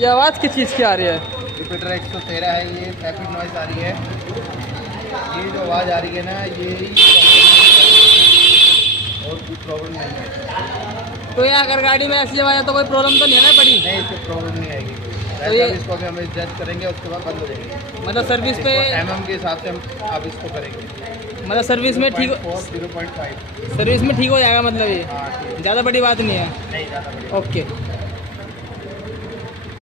ये आवाज़ किस चीज़ की आ रही है? रिपीटर 113 है, ये ट्रैफिक नॉइस आ रही है। ये जो आवाज़ आ रही है ना, ये और कुछ प्रॉब्लम नहीं है। तो ये अगर गाड़ी में ऐसी आवाज़ तो कोई प्रॉब्लम तो नहीं है ना पड़ी? नहीं, इससे प्रॉब्लम नहीं आएगी। तो ये इसको अभी हम जज करेंगे, उसके बाद बंद हो जाएगी। मतलब सर्विस पे MM के हिसाब से हम आप इसको करेंगे। मतलब सर्विस में ठीक 0.5 सर्विस में ठीक हो जाएगा मतलब ये हाँ ठीक है। ज़्यादा बड़ी बात नहीं है। नहीं ज़्यादा बड़ी। ओके।